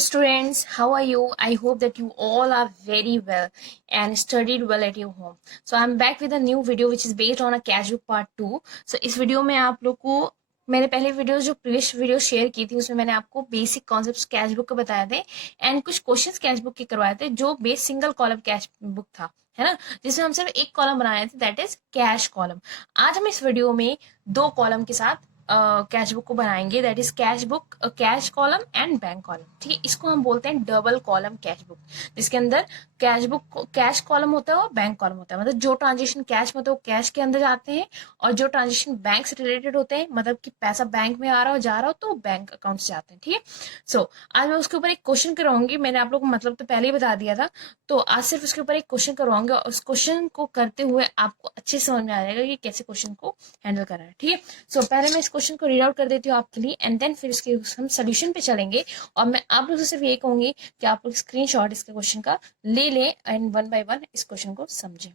students, how are you? I hope that you all are very well and studied well at your home. So I'm back with a new video which is based on a cash book part 2. So इस video में आप लोग को मैंने पहले video जो previous video share की थी उसमें मैंने आपको बेसिक कॉन्सेप्ट्स कैश बुक के बताए थे एंड कुछ क्वेश्चंस कैश बुक के करवाए थे जो base single column cash book था, है ना, जिसमें हम सिर्फ एक कॉलम बनाए थे, दैट इज कैश कॉलम। आज हम इस वीडियो में दो कॉलम के साथ कैश बुक को बनाएंगे, that is cash book, cash column and bank column. ठीक है, इसको हम बोलते हैं डबल कॉलम कैश बुक, जिसके अंदर कैश बुक कैश कॉलम होता है और बैंक कॉलम होता है। मतलब जो ट्रांजेक्शन कैश में होते हैं वो कैश के अंदर जाते हैं और जो ट्रांजेक्शन बैंक से रिलेटेड होते हैं, मतलब कि पैसा बैंक में आ रहा हो जा रहा हो तो बैंक अकाउंट से जाते हैं। ठीक है, सो आज मैं उसके ऊपर एक क्वेश्चन करवाऊंगी। मैंने आप लोग को मतलब तो पहले ही बता दिया था, तो आज सिर्फ उसके ऊपर एक क्वेश्चन करवाऊंगी और उस क्वेश्चन को करते हुए आपको अच्छे समझ में आ जाएगा कि कैसे क्वेश्चन को हैंडल करना है। ठीक है, सो पहले मैं इस क्वेश्चन को रीड आउट कर देती हूँ आपके लिए एंड देन फिर इसके हम सोल्यूशन पे चलेंगे। और मैं आप लोगों से सिर्फ ये कहूंगी कि आप लोग स्क्रीनशॉट इसके क्वेश्चन का ले लें एंड वन बाय वन इस क्वेश्चन को समझें।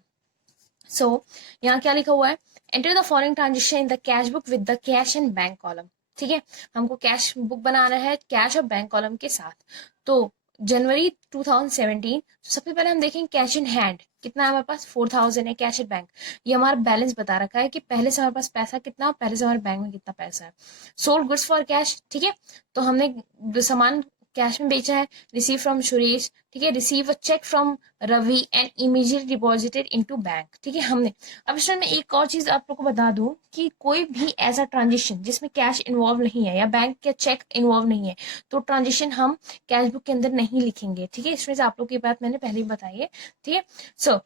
सो यहाँ क्या लिखा हुआ है, enter the following transaction in the cash book with the cash and bank column. ठीक है, हमको कैश बुक बनाना है कैश और बैंक कॉलम के साथ। तो जनवरी 2017, सबसे पहले हम देखेंगे कैश इन हैंड कितना है हमारे पास, 4000 है कैश एट बैंक। ये हमारा बैलेंस बता रखा है कि पहले से हमारे पास पैसा कितना, पहले से हमारे बैंक में कितना पैसा है। सोल्ड गुड्स फॉर कैश, ठीक है, तो हमने सामान कैश में बेचा है। रिसीव फ्रॉम सुरेश, ठीक है, receive a cheque from Ravi and immediate deposited into bank. ठीक है, हमने अब इसमें मैं एक और चीज आप लोग को बता दूं कि कोई भी ऐसा ट्रांजेक्शन जिसमें कैश इन्वॉल्व नहीं है या बैंक का चेक इन्वॉल्व नहीं है तो ट्रांजेक्शन हम कैश बुक के अंदर नहीं लिखेंगे। ठीक है, इसमें से आप लोग की बात मैंने पहले ही बताई है। ठीक है, सो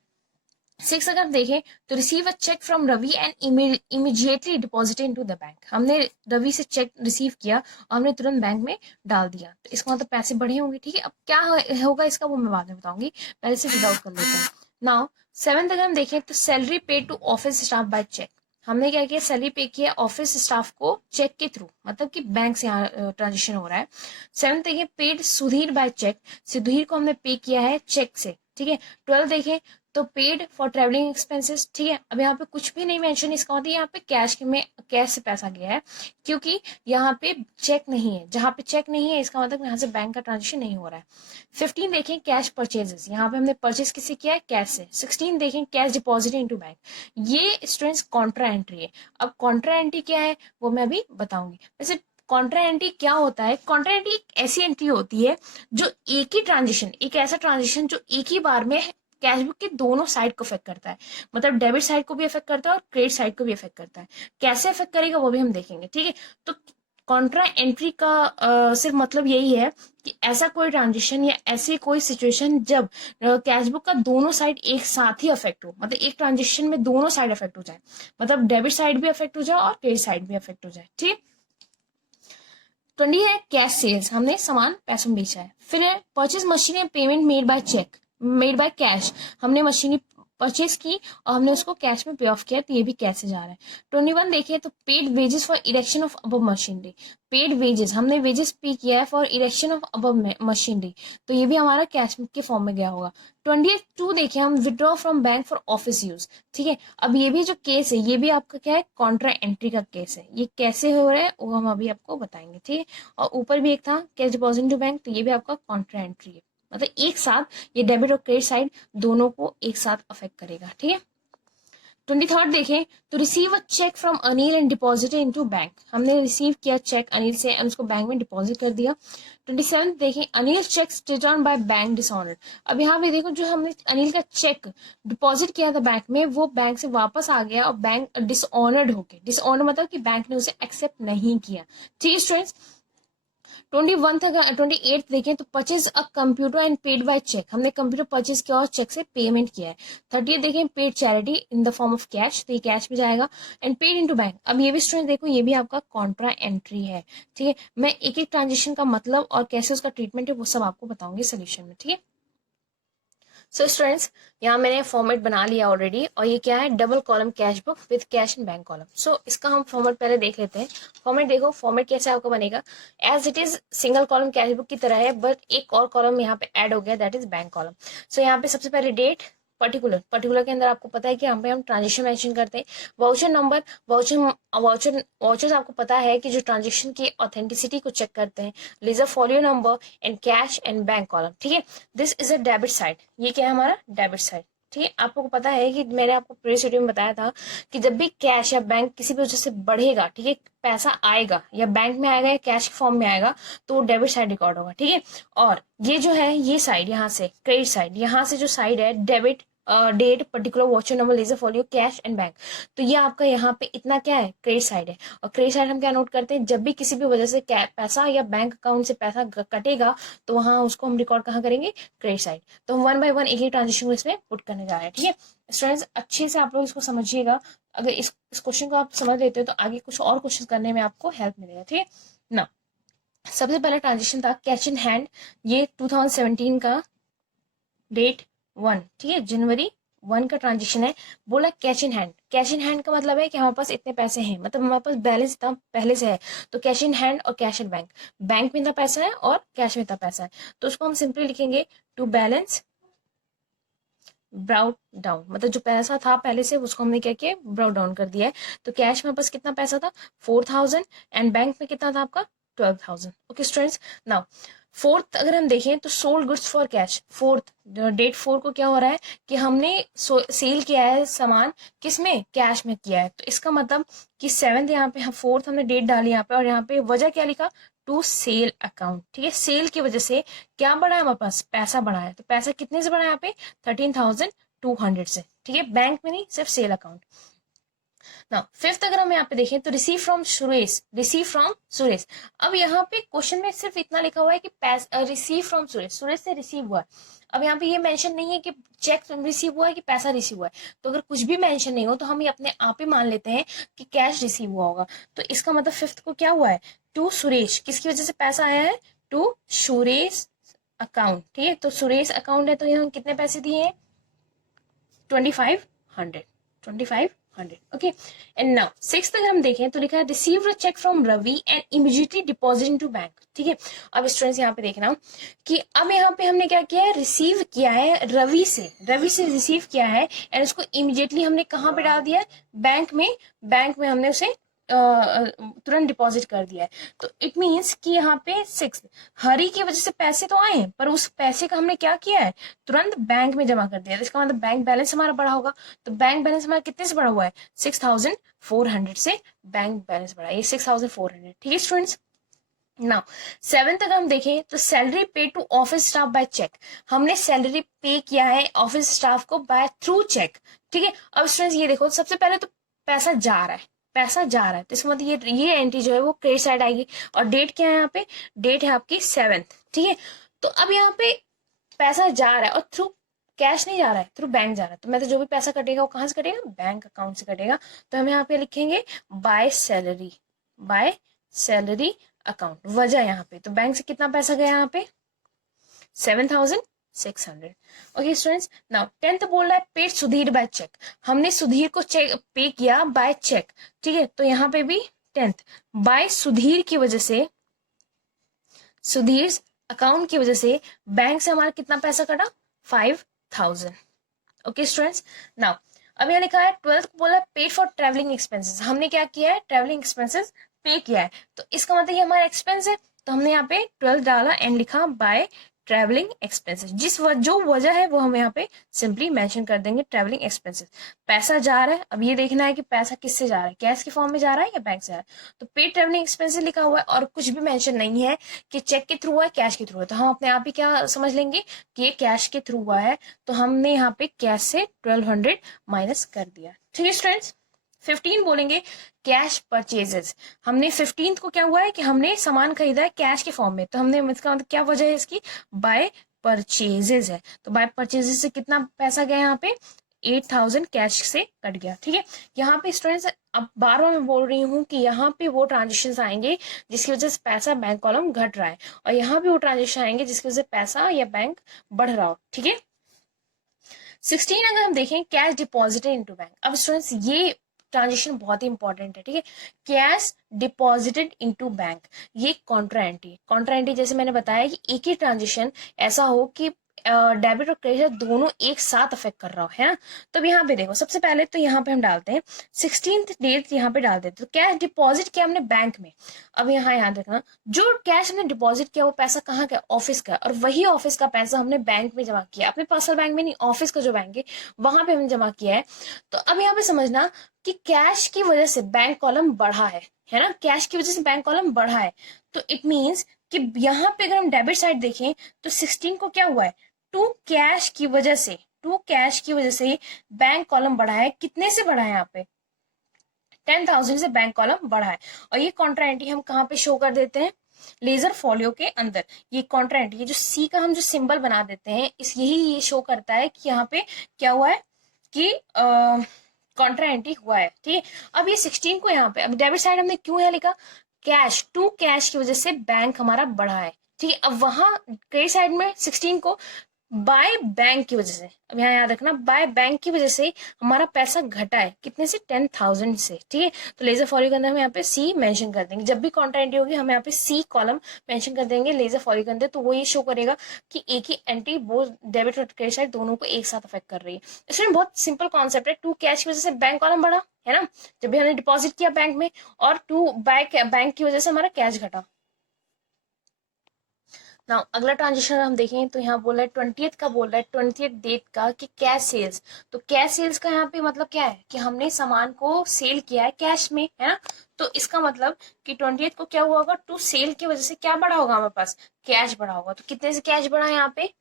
6 अगर हम देखें तो receive a cheque from Ravi and immediately deposited into the bank. हमने रवि से चेक रिसीव किया और हमने तुरंत बैंक में डाल दिया, तो इसका मतलब पैसे बढ़े होंगे। ठीक है, अब क्या होगा इसका वो मैं बाद में बताऊंगी, पहले से फिल आउट कर लेते हैं। नाउ 7 अगर हम देखें तो salary paid to office staff by cheque. हमने क्या किया, सैलरी पे किया ऑफिस स्टाफ को चेक के थ्रू, मतलब कि बैंक से यहाँ ट्रांजेक्शन हो रहा है। 7 देखिए paid Sudhir by cheque, Sudhir को हमने पे किया है चेक से। ठीक है, 12 देखें तो पेड फॉर ट्रेवलिंग एक्सपेंसेस। ठीक है, अब यहाँ पे कुछ भी नहीं मेंशन, इसका मतलब यहाँ पे कैश में कैश से पैसा गया है क्योंकि यहाँ पे चेक नहीं है। जहाँ पे चेक नहीं है इसका मतलब यहाँ से बैंक का ट्रांजेक्शन नहीं हो रहा है। 15 देखें कैश परचेजेस, यहाँ पे हमने परचेज किसी किया है कैश से। 16 देखें कैश डिपॉजिट इनटू बैंक, ये स्टूडेंट्स कॉन्ट्रा एंट्री है। अब कॉन्ट्रा एंट्री क्या है वो मैं अभी बताऊंगी। वैसे कॉन्ट्रा एंट्री क्या होता है, कॉन्ट्रा एंट्री एक ऐसी एंट्री होती है जो एक ही ट्रांजेक्शन, एक ऐसा ट्रांजेक्शन जो एक ही बार में कैश बुक के दोनों साइड को अफेक्ट करता है, मतलब डेबिट साइड को भी अफेक्ट करता है और क्रेडिट साइड को भी अफेक्ट करता है। कैसे अफेक्ट करेगा वो भी हम देखेंगे। ठीक है, तो कॉन्ट्रा एंट्री का सिर्फ मतलब यही है कि ऐसा कोई ट्रांजेक्शन या ऐसी कोई सिचुएशन जब कैश बुक का दोनों साइड एक साथ ही अफेक्ट हो, मतलब एक ट्रांजेक्शन में दोनों साइड अफेक्ट हो जाए, मतलब डेबिट साइड भी अफेक्ट हो जाए और क्रेडिट साइड भी अफेक्ट हो जाए। ठीक, 20 है कैश सेल्स, हमने सामान पैसों में बेचा है। फिर है purchase machine payment made by cheque, made by cash, हमने मशीन परचेज की और हमने उसको कैश में पे ऑफ किया, तो ये भी कैश से जा रहा है। 21 देखिए तो paid wages for erection of above machinery, paid wages, हमने वेजेस पे किया है for erection of above machinery, तो ये भी हमारा कैश के फॉर्म में गया होगा। 22 देखिए हम withdraw from bank for office use. ठीक है, अब ये भी जो केस है ये भी आपका क्या है, कॉन्ट्रा एंट्री का केस है। ये कैसे हो रहा है वो हम अभी आपको बताएंगे। ठीक है, और ऊपर भी एक था कैश डिपॉजिट टू बैंक, तो ये भी आपका कॉन्ट्रा एंट्री है, मतलब एक साथ ये डेबिट और क्रेडिट साइड दोनों को एक साथ अफेक्ट करेगा। ठीक है, 23 देखें तो receive a cheque from Anil and deposited into bank, हमने रिसीव किया चेक अनिल से और उसको बैंक में डिपॉजिट कर दिया। 27 देखें Anil check return by bank dishonoured. अब यहाँ पे देखो जो हमने अनिल का चेक डिपॉजिट किया था बैंक में वो बैंक से वापस आ गया और बैंक डिसऑनर्ड हो गया। डिसऑनर्ड मतलब कि बैंक ने उसे एक्सेप्ट नहीं किया। ठीक है स्टूडेंट्स, 21 तक 28 देखें तो purchase a computer and paid by cheque, हमने कंप्यूटर परचेज किया और चेक से पेमेंट किया है। 30 देखें paid charity in the form of cash, तो ये कैश में जाएगा एंड पेड इनटू बैंक। अब ये भी स्टूडेंट देखो ये भी आपका कॉन्ट्रा एंट्री है। ठीक है, मैं एक एक ट्रांजेक्शन का मतलब और कैसे उसका ट्रीटमेंट है वो सब आपको बताऊंगी सोल्यूशन में। ठीक है, सो स्टूडेंट्स यहाँ मैंने फॉर्मेट बना लिया ऑलरेडी और ये क्या है, double column cash book with cash and bank column. So इसका हम फॉर्मेट पहले देख लेते हैं। फॉर्मेट देखो, फॉर्मेट कैसे आपका बनेगा, as it is single column cash book की तरह है बट एक और कॉलम यहाँ पे ऐड हो गया, दैट इज बैंक कॉलम। सो यहाँ पे सबसे पहले डेट, पर्टिकुलर, पर्टिकुलर के अंदर आपको पता है कि यहाँ पे हम ट्रांजेक्शन मेंशन करते हैं, वाउचर नंबर, वाउचर्स आपको पता है कि जो ट्रांजेक्शन की ऑथेंटिसिटी को चेक करते हैं, ledger folio number and cash and bank column, ठीक है। This is a debit side, ये क्या है हमारा डेबिट साइड, ठीक है। आपको पता है कि मैंने आपको प्रीवियस वीडियो में बताया था कि जब भी कैश या बैंक किसी भी वजह से बढ़ेगा, ठीक है, पैसा आएगा या बैंक में आएगा या कैश के फॉर्म में आएगा, तो वो डेबिट साइड रिकॉर्ड होगा, ठीक है। और ये जो है ये साइड यहाँ से क्रेडिट साइड, यहाँ से जो साइड है debit date particular voucher number ledger folio cash and bank, तो ये आपका यहाँ पे इतना क्या है क्रेडिट साइड है। और क्रेडिट साइड हम क्या नोट करते हैं, जब भी किसी भी वजह से पैसा या बैंक अकाउंट से पैसा कटेगा तो वहां उसको हम रिकॉर्ड कहाँ करेंगे, क्रेडिट साइड। तो हम 1 बाय 1 एक ही ट्रांजेक्शन को इसमें पुट करने जा रहे हैं, ठीक है। स्टूडेंट्स अच्छे से आप लोग इसको समझिएगा, अगर इस क्वेश्चन को आप समझ लेते हो तो आगे कुछ और क्वेश्चन करने में आपको हेल्प मिलेगा, ठीक है ना। सबसे पहला ट्रांजेक्शन था कैश इन हैंड, ये 2017 का डेट 1, ठीक है, जनवरी 1 का ट्रांजेक्शन है। बोला cash in hand, cash in hand का मतलब है कि हमारे पास इतने पैसे हैं, मतलब हमारे पास बैलेंस इतना पहले से है। तो कैश इन हैंड और कैश इन बैंक, बैंक में इतना पैसा है और कैश में इतना पैसा है, तो उसको हम सिंपली लिखेंगे टू बैलेंस ब्राउट डाउन, मतलब जो पैसा था पहले से उसको हमने क्या किया, ब्राउट डाउन कर दिया है। तो कैश में बस कितना पैसा था 4000 एंड बैंक में कितना था आपका 12000। ओके स्टूडेंट्स, नाउ फोर्थ अगर हम देखें तो sold goods for cash, fourth date 4 को क्या हो रहा है कि हमने सेल किया है सामान, किसमें, कैश में किया है। तो इसका मतलब कि 7th यहाँ पे, फोर्थ हमने डेट डाली यहाँ पे, और यहाँ पे वजह क्या लिखा, टू सेल अकाउंट, ठीक है। सेल की वजह से क्या बढ़ा है हमारे पास, पैसा बढ़ा है। तो पैसा कितने से बढ़ा है यहाँ पे 13,200 से, ठीक है, बैंक में नहीं, सिर्फ सेल अकाउंट। ना फिफ्थ अगर हम यहाँ पे देखें तो receive from Suresh, receive from Suresh. अब यहाँ पे क्वेश्चन में सिर्फ इतना लिखा हुआ है कि रिसीव फ्रॉम सुरेश, सुरेश से रिसीव हुआ है। अब यहाँ पे ये मेंशन नहीं है कि चेक रिसीव हुआ है कि पैसा रिसीव हुआ है। तो अगर कुछ भी मेंशन नहीं हो तो हम ये अपने आप ही मान लेते हैं कि कैश रिसीव हुआ होगा। तो इसका मतलब फिफ्थ को क्या हुआ है, टू सुरेश, किसकी वजह से पैसा आया है, टू सुरेश अकाउंट, ठीक है। तो सुरेश अकाउंट है तो यहाँ कितने पैसे दिए हैं 2500, 2500, ओके। एंड नाउ सिक्स्थ अगर हम देखें तो लिखा है receive a cheque from Ravi and immediately deposit into bank, ठीक है। अब स्टूडेंट्स यहाँ पे देखना कि अब यहाँ पे हमने क्या किया है, रिसीव किया है रवि से, रवि से रिसीव किया है एंड उसको इमीडिएटली हमने कहाँ पे डाल दिया है, बैंक में, बैंक में हमने उसे तुरंत डिपॉजिट कर दिया है। तो इट मींस कि यहाँ पे 6 हरी की वजह से पैसे तो आए हैं, पर उस पैसे का हमने क्या किया है, तुरंत बैंक में जमा कर दिया। इसका मतलब बैंक बैलेंस हमारा बढ़ा होगा। तो बैंक बैलेंस हमारा कितने से बढ़ा हुआ है, 6400 से बैंक बैलेंस बढ़ा, ये 6400, ठीक है स्टूडेंट्स। नाउ 7th अगर हम देखें तो salary pay to office staff by cheque, हमने सैलरी पे किया है ऑफिस स्टाफ को बाय थ्रू चेक, ठीक है। अब स्टूडेंट्स ये देखो, सबसे पहले तो पैसा जा रहा है, पैसा जा रहा है, तो इसका मतलब ये एंट्री जो है वो क्रेडिट साइड आएगी। और डेट क्या है यहाँ पे, डेट है आपकी 7th, ठीक है। तो अब यहाँ पे पैसा जा रहा है और थ्रू कैश नहीं जा रहा है, थ्रू बैंक जा रहा है। तो मैं तो जो भी पैसा कटेगा वो कहाँ से कटेगा, बैंक अकाउंट से कटेगा। तो हम यहाँ पे लिखेंगे by salary, by salary account, वजह यहाँ पे, तो बैंक से कितना पैसा गया यहाँ पे 7600। ओके स्टूडेंट्स, नाउ 10th बोल रहा है पेड सुधीर बाय चेक, हमने सुधीर को चेक पे किया बाय चेक, ठीक है। तो यहाँ पे भी 10th बाय सुधीर की वजह से, सुधीर अकाउंट की वजह से बैंक से हमारा कितना पैसा कटा 5000। ओके स्टूडेंट्स, नाउ अब यहाँ लिखा है 12th को बोला पेड फॉर ट्रेवलिंग एक्सपेंसेस, हमने क्या किया है, ट्रेवलिंग एक्सपेंसेस पे किया है। तो इसका मतलब ये हमारा एक्सपेंस है, तो हमने यहाँ पे 12 डाला एंड लिखा बाय ट्रेवलिंग एक्सपेंसेस, जो वजह है वो हम यहाँ पे सिंपली मेंशन कर देंगे, ट्रेवलिंग एक्सपेंसेस। पैसा जा रहा है, अब ये देखना है कि पैसा किससे जा रहा है, कैश के फॉर्म में जा रहा है या बैंक से जा रहा है। तो पेड ट्रेवलिंग एक्सपेंसेस लिखा हुआ है और कुछ भी मेंशन नहीं है कि चेक के थ्रू है कैश के थ्रू है, तो हम अपने आप ही क्या समझ लेंगे कि ये कैश के थ्रू हुआ है। तो हमने यहाँ पे कैश से 1200 माइनस कर दिया, ठीक है स्टूडेंट्स। 15 बोलेंगे कैश परचेजेस, हमने 15th को क्या हुआ है कि हमने सामान खरीदा है कैश के फॉर्म में, तो हमने इसका मतलब क्या वजह है इसकी, बाय परचेजेस है। तो बाय परचेजेस से कितना पैसा गया यहाँ पे 8000 कैश से कट गया, ठीक है। यहाँ पे स्टूडेंट्स अब बार बार मैं बोल रही हूँ कि यहाँ पे वो ट्रांजेक्शन आएंगे जिसकी वजह से पैसा बैंक कॉलम घट रहा है, और यहाँ पे वो ट्रांजेक्शन आएंगे जिसकी वजह से पैसा या बैंक बढ़ रहा हो, ठीक है। 16 अगर हम देखें कैश डिपॉजिटेड इनटू बैंक, अब स्टूडेंट्स ये ट्रांजेक्शन बहुत ही इंपॉर्टेंट है, ठीक है। कैश डिपॉजिटेड इनटू बैंक, ये कॉन्ट्रा एंट्री, कॉन्ट्रा एंट्री जैसे मैंने बताया कि एक ही ट्रांजेक्शन ऐसा हो कि डेबिट और क्रेडिट दोनों एक साथ अफेक्ट कर रहा हो, है ना। तो अब यहाँ पे देखो, सबसे पहले तो यहाँ पे हम डालते हैं 16th डेट, यहाँ पे डाल देते, तो कैश डिपॉजिट किया हमने बैंक में। अब यहाँ याद रखना, जो कैश हमने डिपॉजिट किया वो पैसा कहाँ का, ऑफिस का, और वही ऑफिस का पैसा हमने बैंक में जमा किया, अपने पर्सनल बैंक में नहीं, ऑफिस का जो बैंक है वहां पे हमने जमा किया है। तो अब यहाँ पे समझना कि कैश की वजह से बैंक कॉलम बढ़ा है ना, कैश की वजह से बैंक कॉलम बढ़ा है। तो इट मीन्स कि यहाँ पे अगर हम डेबिट साइड देखें तो 16 को क्या हुआ है, टू कैश की वजह से, टू कैश की वजह से बैंक कॉलम बढ़ा है। कितने से बढ़ा है, यहाँ पे 10,000 से बैंक कॉलम बढ़ा है। और ये कॉन्ट्रा एंट्री हम कहाँ पे शो कर देते हैं, लेजर फॉलियो के अंदर। ये कॉन्ट्रा एंट्री, ये जो सी का हम जो सिंबल बना देते हैं, इस यही ये शो करता है कि यहाँ पे क्या हुआ है, कि कॉन्ट्रा एंट्री हुआ है, ठीक है। अब ये 16 को यहाँ पे, अब डेबिट साइड हमने क्यों है लिखा, कैश, टू कैश की वजह से बैंक हमारा बढ़ा है, ठीक है। अब वहां क्रेडिट साइड में 16 को बाय बैंक की वजह से, अब यहाँ याद रखना, बाय बैंक की वजह से हमारा पैसा घटा है, कितने से, 10,000 से, ठीक है। तो लेजर फॉलियो के अंदर हम यहाँ पे सी मेंशन कर देंगे, जब भी कॉन्ट्रा एंट्री होगी हम यहाँ पे सी कॉलम मेंशन कर देंगे लेजर फॉलियो के अंदर, तो वो ये शो करेगा कि एक ही एंट्री वो डेबिट और क्रेडिट साइड दोनों को एक साथ अफेक्ट कर रही है। इसमें बहुत सिंपल कॉन्सेप्ट है, टू कैश की वजह से बैंक कॉलम बढ़ा, है ना, जब भी हमने डिपॉजिट किया बैंक में, और टू बाय बैंक की वजह से हमारा कैश घटा। ना अगला ट्रांजेक्शन हम देखें तो यहाँ बोल रहा है 20th का, बोल रहा है 20th डेट का कि कैश सेल्स। तो कैश सेल्स का यहाँ पे मतलब क्या है कि हमने सामान को सेल किया है कैश में, है ना। तो इसका मतलब कि 20th को क्या हुआ होगा, टू सेल की वजह से क्या बढ़ा होगा हमारे पास, कैश बढ़ा होगा। तो कितने से कैश बढ़ा है यहाँ पे,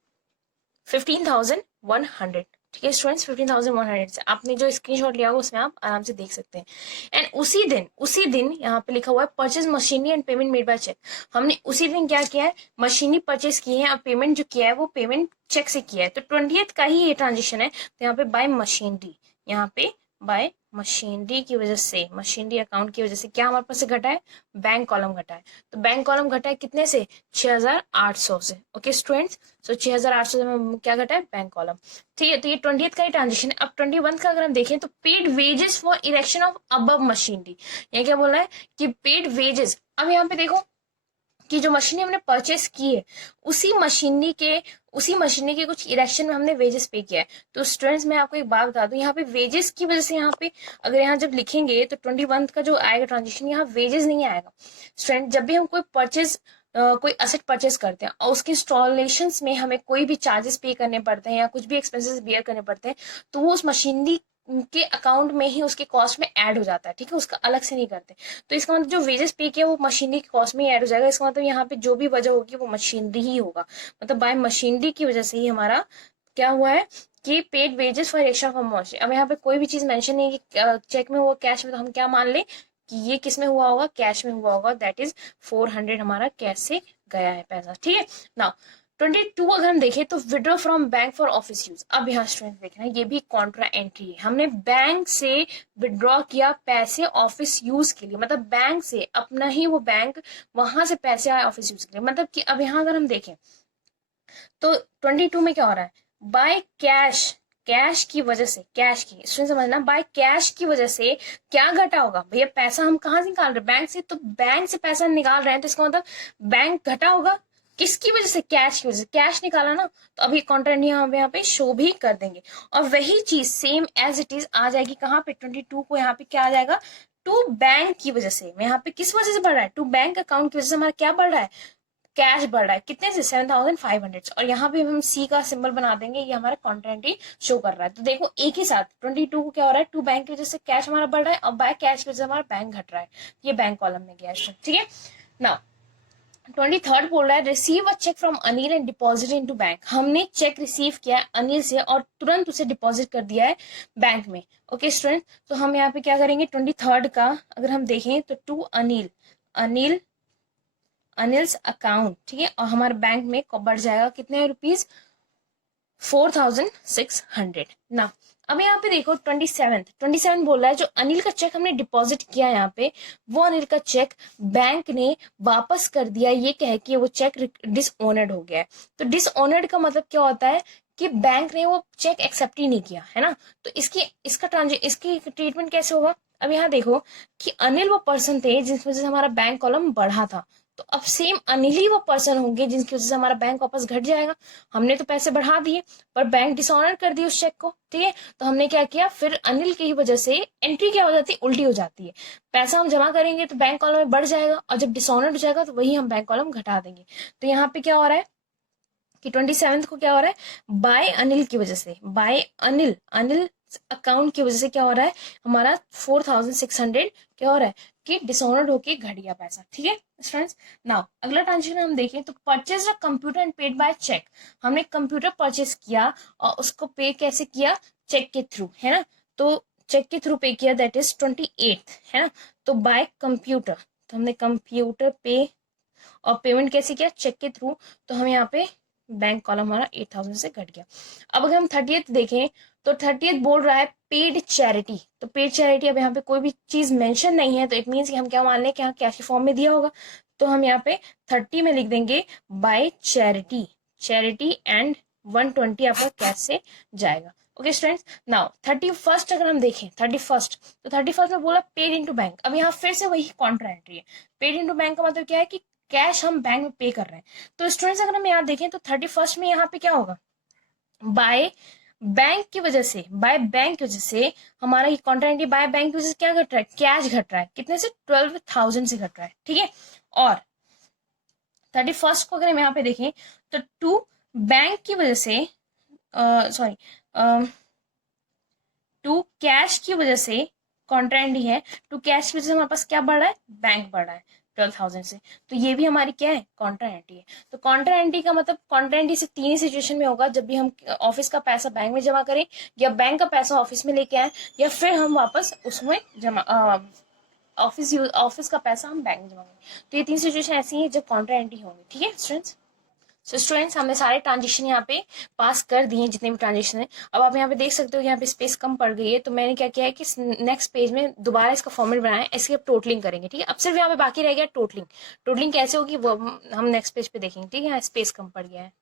15,100, ठीक है स्टूडेंट्स, 15,100 से। आपने जो स्क्रीनशॉट लिया होगा उसमें आप आराम से देख सकते हैं। एंड उसी दिन यहाँ पे लिखा हुआ है purchase machinery and payment made by cheque. हमने उसी दिन क्या किया है, मशीनरी परचेज की है और पेमेंट जो किया है वो पेमेंट चेक से किया है। तो 20th का ही ये ट्रांजेक्शन है। तो यहाँ पे बाय मशीनरी, यहाँ पे बाय मशीनरी की वजह से, मशीनरी अकाउंट की वजह से क्या हमारे पास से घटा है, बैंक कॉलम घटा है। तो बैंक कॉलम घटा है कितने से, 6,800 से। ओके स्टूडेंट्स, सो 6,800 में क्या घटा है, बैंक कॉलम, ठीक है। तो ये 20th का ही ट्रांजेक्शन है। अब 21 का अगर हम देखें तो paid wages for erection of above machinery, ये क्या बोला है कि पेड वेजेस। अब यहाँ पे देखो कि जो मशीनरी हमने परचेस की है उसी मशीनरी के कुछ इरेक्शन में हमने वेजेस पे किया है। तो स्टूडेंट्स मैं आपको एक बात बता दूं, यहाँ पे वेजेस की वजह से यहाँ पे अगर यहाँ जब लिखेंगे तो 21 का जो आएगा ट्रांजेक्शन, यहाँ वेजेस नहीं आएगा स्टूडेंट। जब भी हम कोई असेट परचेज करते हैं और उसके इंस्टॉलेशन में हमें कोई भी चार्जेस पे करने पड़ते हैं या कुछ भी एक्सपेंसेस बियर करने पड़ते हैं, तो वो उस मशीनरी के अकाउंट में ही उसके कॉस्ट में ऐड हो जाता है, ठीक है, उसका अलग से नहीं करते। तो इसका मतलब जो वेजेस पे किया वो मशीनरी के कॉस्ट में ही ऐड हो जाएगा। इसका मतलब यहाँ पे जो भी वजह होगी वो मशीनरी ही होगा, मतलब बाय मशीनरी की वजह से ही हमारा क्या हुआ है कि paid wages for extra for machine. अब यहाँ पे कोई भी चीज मेंशन नहीं कि चेक में हुआ कैश में, तो हम क्या मान ले कि ये किस में हुआ होगा, कैश में हुआ होगा। दैट इज 400 हमारा कैश से गया है पैसा, ठीक है। नाउ 22 अगर हम देखें तो withdraw from bank for office use. अब यहाँ स्टूडेंट देखना, ये भी कॉन्ट्रा एंट्री है। हमने बैंक से विड्रॉ किया पैसे ऑफिस यूज के लिए, मतलब बैंक से अपना ही वो बैंक वहां से पैसे आए ऑफिस यूज के लिए। मतलब कि अब यहाँ अगर हम देखें तो 22 में क्या हो रहा है, बाय कैश, कैश की वजह से, कैश की स्टूडेंट समझना, बाय कैश की वजह से क्या घटा होगा भैया, पैसा हम कहाँ से निकाल रहे हैं, बैंक से। तो बैंक से पैसा निकाल रहे हैं तो इसका मतलब बैंक घटा होगा, किसकी वजह से, कैश की वजह से, कैश निकाला ना। तो अभी कॉन्ट्रेंट यहाँ पे शो भी कर देंगे और वही चीज सेम एज इट इज आ जाएगी कहाँ पे, 22 को यहाँ पे क्या आ जाएगा, टू बैंक की वजह से। यहाँ पे किस वजह से बढ़ रहा है, टू बैंक अकाउंट की वजह से हमारा क्या बढ़ रहा है, कैश बढ़ रहा है, कितने से, 7,500। और यहाँ पे हम सी का सिंबल बना देंगे, ये हमारा कॉन्ट्रेंट ही शो कर रहा है। तो देखो एक ही साथ 22 को क्या हो रहा है, टू बैंक की वजह से कैश हमारा बढ़ रहा है और बाय कैश की वजह से हमारा बैंक घट रहा है, ये बैंक कॉलम में गया है, ठीक है। नाउ 23rd बोल रहा है receive a cheque from Anil and deposit into bank. हमने चेक रिसीव किया है अनिल से और तुरंत उसे डिपॉजिट कर दिया है बैंक में। ओके स्टूडेंट, तो हम यहाँ पे क्या करेंगे, 23rd का अगर हम देखें तो टू अनिल्स अकाउंट, ठीक है, और हमारे बैंक में बढ़ जाएगा कितने रुपीज, 4,600 ना। अब यहाँ पे देखो 27 बोल रहा है जो अनिल का चेक हमने डिपॉजिट किया यहाँ पे, वो अनिल का चेक बैंक ने वापस कर दिया, ये कह के वो चेक डिसऑनर्ड हो गया है। तो डिसऑनर्ड का मतलब क्या होता है कि बैंक ने वो चेक एक्सेप्ट ही नहीं किया, है ना। तो इसकी ट्रीटमेंट कैसे होगा। अब यहाँ देखो कि अनिल वो पर्सन थे जिस वजह से हमारा बैंक कॉलम बढ़ा था, तो अब सेम अनिल ही वो पर्सन होंगे जिनकी वजह से हमारा बैंक वापस घट जाएगा। हमने तो पैसे बढ़ा दिए पर बैंक डिसऑनर कर दिया उस चेक को, ठीक है। तो हमने क्या किया, फिर अनिल की ही वजह से एंट्री क्या हो जाती है, उल्टी हो जाती है। पैसा हम जमा करेंगे तो बैंक कॉलम में बढ़ जाएगा और जब डिसऑनर हो जाएगा तो वही हम बैंक कॉलम घटा देंगे। तो यहाँ पे क्या हो रहा है कि 27 को क्या हो रहा है, बाय अनिल की वजह से, बाय अनिल अकाउंट की वजह से क्या हो रहा है, हमारा 4600 क्या हो रहा है कि डिसऑनर्ड होके घट गया पैसा, ठीक है स्टूडेंट्स। नाउ अगला ट्रांजेक्शन हम देखें तो purchase a computer and paid by cheque. हमने कंप्यूटर परचेज किया और उसको पे कैसे किया, चेक के थ्रू, है ना। तो चेक के थ्रू पे किया, दैट इज 28, है ना। तो बाय कंप्यूटर, तो हमने कंप्यूटर पे और पेमेंट कैसे किया, चेक के थ्रू। तो हम यहाँ पे बैंक कॉलम हमारा 8000 से घट गया। अब अगर हम 30th देखें तो 30th बोल रहा है पेड चैरिटी। तो पेड चैरिटी, अब यहाँ पे कोई भी चीज मेंशन नहीं है तो इट मीन्स कि हम क्या मान लें कि यहाँ कैश के फॉर्म में दिया होगा। तो हम यहाँ पे 30 में लिख देंगे बाय चैरिटी, चैरिटी एंड 120 आपका कैश से जाएगा। ओके स्टूडेंट्स, नाउ 31st अगर हम देखें 31st, तो 31st में बोला पेड इनटू बैंक। अब यहाँ फिर से वही कॉन्ट्रा एंट्री है। पेड इनटू बैंक का मतलब क्या है कि कैश हम बैंक में पे कर रहे हैं। तो स्टूडेंट्स अगर हम यहाँ देखें तो 31st में यहाँ पे क्या होगा, बाय बैंक की वजह से, बाय बैंक की वजह से हमारा ये कॉन्ट्रा बाय बैंक की वजह से क्या घट रहा है, कैश घट रहा है। कितने से, 12,000 से घट रहा है, ठीक है। और 31st को अगर हम यहाँ पे देखें तो टू बैंक की वजह से, सॉरी, टू कैश की वजह से, कॉन्ट्रेंडी है, टू कैश की वजह से हमारे पास क्या बढ़ रहा है, बैंक बढ़ रहा है 12,000 से। तो ये भी हमारी क्या है, कॉन्ट्रा एंट्री है। तो कॉन्ट्रा एंट्री का मतलब, कॉन्ट्रा एंट्री से तीन ही सिचुएशन में होगा, जब भी हम ऑफिस का पैसा बैंक में जमा करें, या बैंक का पैसा ऑफिस में लेके आए, या फिर हम वापस उसमें जमा ऑफिस का पैसा हम बैंक में जमा करें। तो ये तीन सिचुएशन ऐसी है जब कॉन्ट्रा एंट्री होंगी, ठीक है स्टूडेंट्स। सो स्टूडेंट्स, हमने सारे ट्रांजेक्शन यहाँ पे पास कर दिए जितने भी ट्रांजेक्शन है। अब आप यहाँ पे देख सकते हो यहाँ पे स्पेस कम पड़ गई है, तो मैंने क्या किया है कि नेक्स्ट पेज में दोबारा इसका फॉर्मेट बनाया है, इसकी अब टोटलिंग करेंगे, ठीक है। अब सिर्फ यहाँ पे बाकी रह गया टोटलिंग। टोटलिंग कैसे होगी वो हम नेक्स्ट पेज पे देखेंगे, ठीक है। यहाँ स्पेस कम पड़ गया है।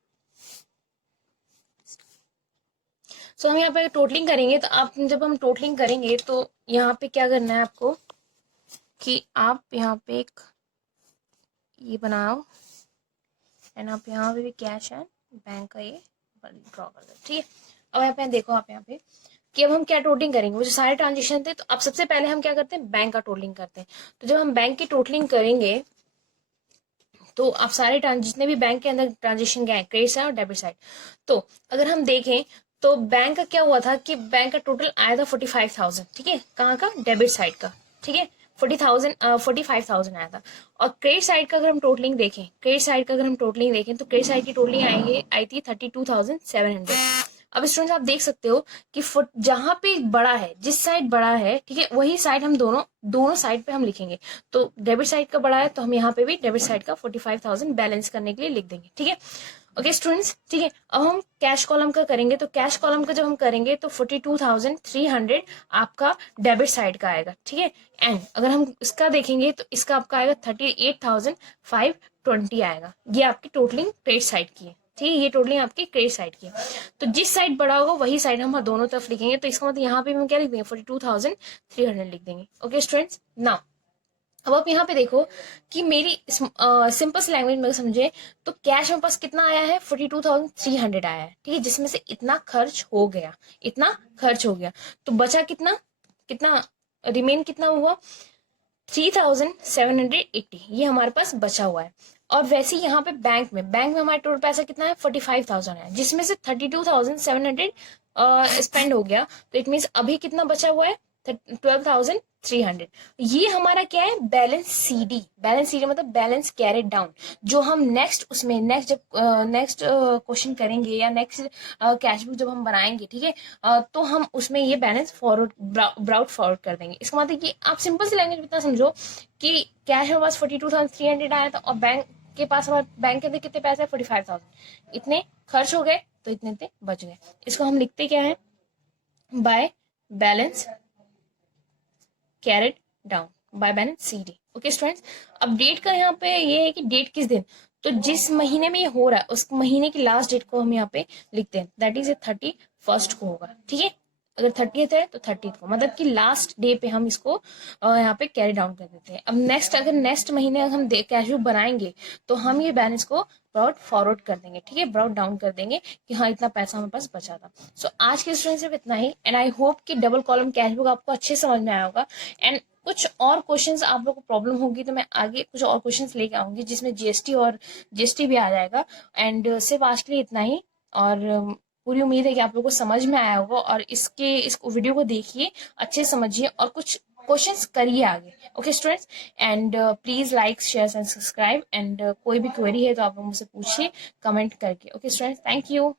सो हम यहाँ पे टोटलिंग करेंगे, तो आप जब हम टोटलिंग करेंगे तो यहाँ पे क्या करना है आपको कि आप यहाँ पे एक ये बनाओ, एंड आप यहाँ पे भी कैश है बैंक का ये ड्रॉ कर दो, ठीक है। अब यहाँ पे देखो, आप यहाँ पे कि अब हम क्या टोटलिंग करेंगे, वो जो सारे ट्रांजेक्शन थे, तो अब सबसे पहले हम क्या करते हैं, बैंक का टोटलिंग करते हैं। तो जब हम बैंक की टोटलिंग करेंगे तो आप सारे जितने भी बैंक के अंदर ट्रांजेक्शन गए, क्रेडिट साइड और डेबिट साइड, तो अगर हम देखें तो बैंक का क्या हुआ था कि बैंक का टोटल आया था 45,000, ठीक है। कहाँ का, डेबिट साइड का, ठीक है। 45,000 आया था। और क्रेडिट साइड का अगर हम टोटलिंग देखें, क्रेडिट साइड का अगर हम टोटलिंग देखें तो क्रेडिट साइड की टोटलिंग आई थी 32,700। अब स्टूडेंट्स आप देख सकते हो कि फुट जहां पे बड़ा है, जिस साइड बड़ा है, ठीक है, वही साइड हम दोनों साइड पे हम लिखेंगे। तो डेबिट साइड का बड़ा है तो हम यहाँ पे भी डेबिट साइड का 45,000 बैलेंस करने के लिए लिख देंगे, ठीक है। ओके स्टूडेंट्स, ठीक है। अब हम कैश कॉलम का करेंगे, तो कैश कॉलम का जब हम करेंगे तो 42,300 आपका डेबिट साइड का आएगा, ठीक है। एंड अगर हम इसका देखेंगे तो इसका आपका आएगा 38,520 आएगा। ये आपकी टोटलिंग क्रेडिट साइड की है, ठीक है। ये टोटलिंग आपकी क्रेडिट साइड की है। तो जिस साइड बड़ा होगा वही साइड हम दोनों तरफ लिखेंगे। तो इसका मतलब यहाँ पे हम क्या लिख देंगे, 42,300 लिख देंगे। ओके स्टूडेंट्स, नाउ अब आप यहाँ पे देखो कि मेरी सिंपल सी लैंग्वेज में समझे तो कैश मेरे पास कितना आया है, 42,300 आया है, ठीक है। जिसमें से इतना खर्च हो गया, इतना खर्च हो गया, तो बचा कितना, कितना रिमेन कितना हुआ, 3,780, ये हमारे पास बचा हुआ है। और वैसे ही यहाँ पे बैंक में हमारा टोटल पैसा कितना है, 45,000 है, जिसमें से 32,700 स्पेंड हो गया। तो इट मीन्स अभी कितना बचा हुआ है, 12,300। ये हमारा क्या है, बैलेंस सीडी। बैलेंस सीडी मतलब बैलेंस कैरेड डाउन, जो हम नेक्स्ट जब नेक्स्ट क्वेश्चन करेंगे या नेक्स्ट कैश बुक जब हम बनाएंगे, ठीक है, तो हम उसमें ये बैलेंस फॉरवर्ड ब्राउट फॉरवर्ड कर देंगे। इसका मतलब कि आप सिंपल सी लैंग्वेज में इतना समझो कि कैश हमारे पास 42,300 आया था और बैंक के पास, हमारे बैंक के अंदर कितने पैसे है, 45,000, इतने खर्च हो गए तो इतने बच गए। इसको हम लिखते क्या है, by balance carried down, by balance CD. Okay students, अब डेट का यहाँ पे ये है कि डेट किस दिन, तो जिस महीने में ये हो रहा है उस महीने की लास्ट डेट को हम यहाँ पे लिखते हैं, दैट इज 31st को होगा, ठीक है। अगर 30th है तो 30th को, मतलब कि लास्ट डे पे हम इसको यहाँ पे कैरी डाउन कर देते हैं। अब नेक्स्ट, अगर नेक्स्ट महीने अगर हम कैश बुक बनाएंगे तो हम ये बैलेंस को ब्रॉड फॉरवर्ड कर देंगे, ठीक है, ब्रॉड डाउन कर देंगे कि हाँ इतना पैसा हमारे पास बचा था। सो आज के स्टूडेंट सिर्फ इतना ही, एंड आई होप कि डबल कॉलम कैश बुक आपको अच्छे समझ में आया होगा। एंड कुछ और क्वेश्चंस आप लोग को प्रॉब्लम होगी तो मैं आगे कुछ और क्वेश्चंस लेके आऊंगी जिसमें जीएसटी और जीएसटी भी आ जाएगा। एंड सिर्फ आज के लिए इतना ही, और पूरी उम्मीद है कि आप लोगों को समझ में आया होगा, और इस वीडियो को देखिए, अच्छे से समझिए और कुछ क्वेश्चंस करिए आगे। Okay students, and please like share and subscribe, and कोई भी क्वेरी है तो आप लोग मुझसे पूछिए कमेंट करके। Okay students, thank you.